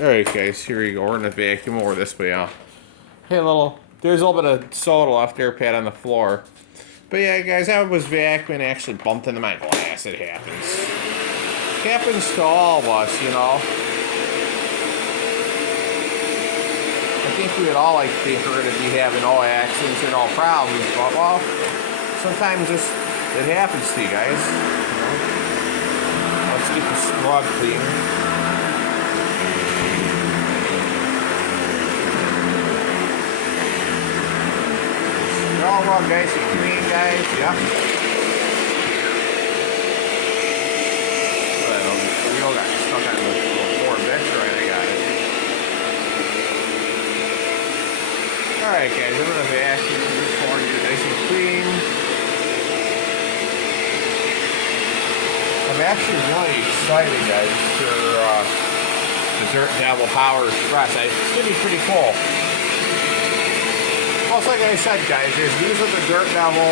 Alright guys, here we go. We're gonna vacuum over this way out. Hey, there's a little bit of soda left there, Pat, on the floor. But yeah, guys, I was vacuuming, actually bumped into my glass. It happens. Happens to all of us, you know. I think we would all like to be heard of be having no accidents or no problems, but well, sometimes it happens to you guys. You know? Let's get the smog clean. They're all rub nice and clean, guys. Yeah. We all got stuck on the little floor bench, right? I got it. Alright, guys, I'm gonna vacuum this floor and get it nice and clean. I'm actually really excited, guys, for the Dirt Devil Power Express. It's gonna be pretty cool. Also, like I said, guys, these are the Dirt Devil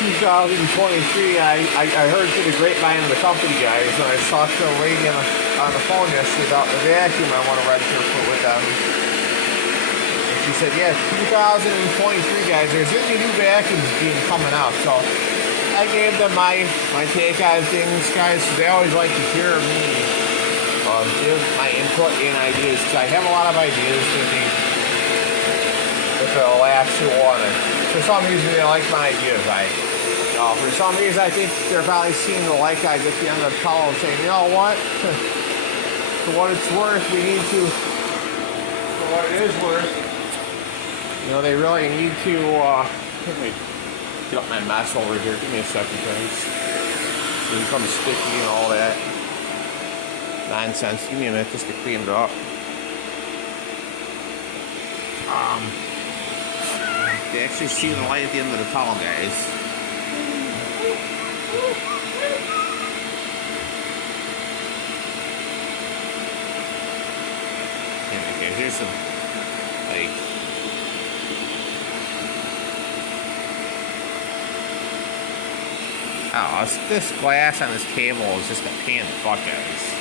2023. I heard through the grapevine of the company, guys, and I talked to a lady on the phone yesterday about the vacuum I want to register with them. And she said, yeah, 2023, guys, there's going to be new vacuums coming out. So I gave them my take on things, guys. So they always like to hear me give my input and ideas, because I have a lot of ideas thinking if it'll actually want it. For some reason, they like my ideas. For some reason, I think they're probably seeing the light guys at the end of the tunnel and saying, you know what? For what it's worth, we need to, for what it is worth, you know, they really need to, let me get up my mess over here. Give me a second, guys. So it becomes sticky and all that nonsense. Give me a minute just to clean it up. They actually see the light at the end of the tunnel, guys. Okay, here's some, like, oh, this glass on this table is just a pain in the butt, guys.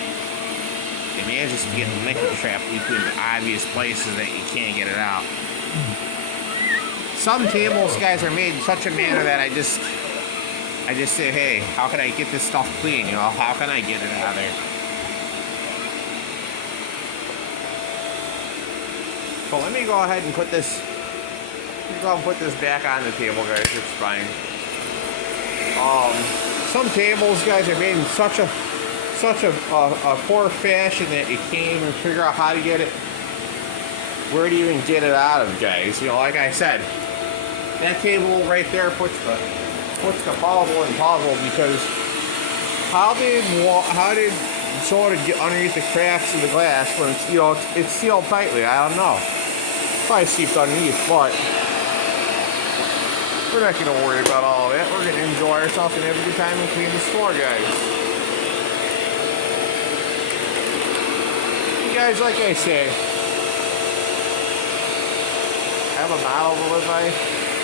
It manages to get liquid trapped between the obvious places that you can't get it out. Some tables, guys, are made in such a manner that I just say, hey, how can I get this stuff clean? You know, how can I get it out of there? So let me go ahead and put this. Back on the table, guys. It's fine. Some tables, guys, are made in such a poor fashion that you can't even figure out how to get it. Where do you even get it out of, guys? You know, like I said, that table right there puts the puzzle in puzzle, because how did soda get underneath the cracks of the glass when it's, you know, it's sealed tightly? I don't know. Probably seeped underneath, but we're not going to worry about all that. We're going to enjoy ourselves and have a good time and clean this floor, guys. You guys, like I say, I have a model to live by.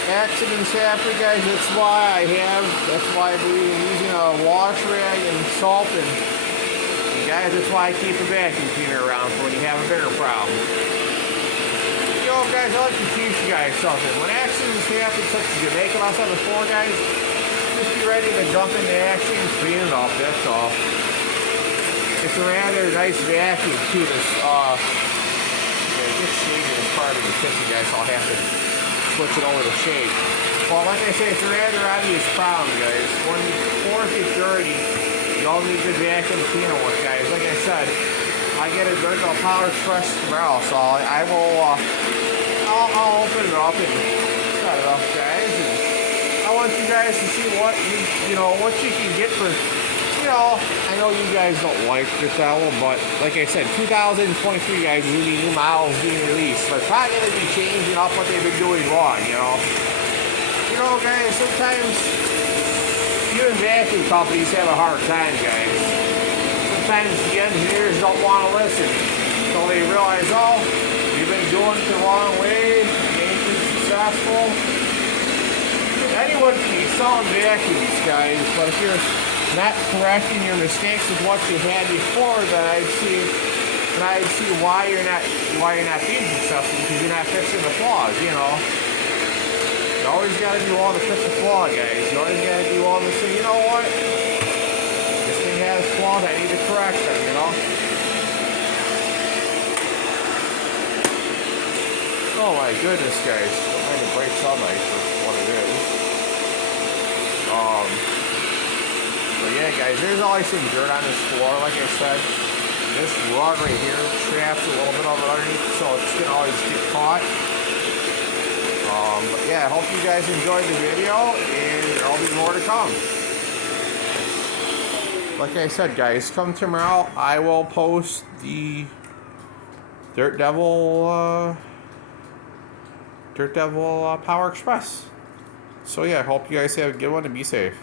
Accidents happen, guys. That's why I believe in using a wash rag and salt, and guys, that's why I keep a vacuum cleaner around for when you have a bigger problem. You know, guys, I like to teach you guys something. When accidents happen, such as you make them outside the floor, guys, just be ready to jump into action and clean it up. That's all. It's a rather nice vacuum too. This shade is part of the kitchen, guys, so I'll have to switch it over to shade. Well, like I say, it's a rather obvious problem, guys. When floors get dirty, you all need good vacuum cleaner work, guys. Like I said, I get a Dirt Devil Power Express tomorrow, so I will. I'll open it up and set it up, guys. And I want you guys to see what what you can get for. You know, I know you guys don't like this album, but like I said, 2023, guys, is going to be new models being released. But probably going to be changing up what they've been doing wrong, you know. You know, guys, sometimes even vacuum companies have a hard time, guys. Sometimes the engineers don't want to listen until they realize, oh, we've been doing it the wrong way, we ain't been successful. Anyone can be selling vacuums, guys, but if you're not correcting your mistakes with what you had before, then I'd see, and I see why you're not being successful, because you're not fixing the flaws. You know, you always got to do all to fix the flaw, guys. You always got to do all this. So you know what? This thing has flaws. I need to correct them. You know. Oh my goodness, guys! I'm trying to break sunlight for what it is. But yeah, guys, there's always some dirt on this floor. Like I said, this rug right here traps a little bit of it underneath, so it's gonna always get caught. But yeah, I hope you guys enjoyed the video, and there'll be more to come. Like I said, guys, come tomorrow, I will post the Dirt Devil Power Express. So yeah, I hope you guys have a good one and be safe.